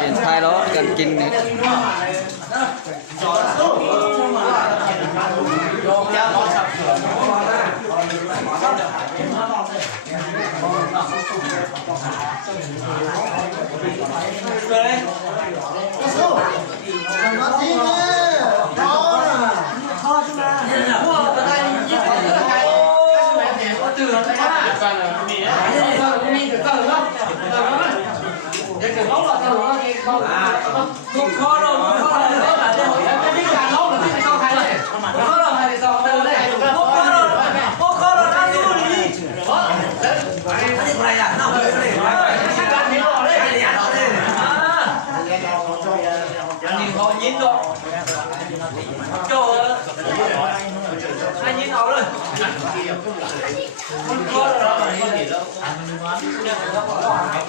กินไทยแล้วกันกินทุกข้อเราทุกข้อเราไม่ได้การลบหรือไม่ได้เข้าใครเลยทุกข้อเราใครจะต้องเดินเลยทุกข้อเราทำอยู่ดีอะไรล่ะน้องเลยการนี้เราเลยอันนี้เขายิ้มด้วยโจ้ให้ยิ้มเอาเลยทุกข้อเรา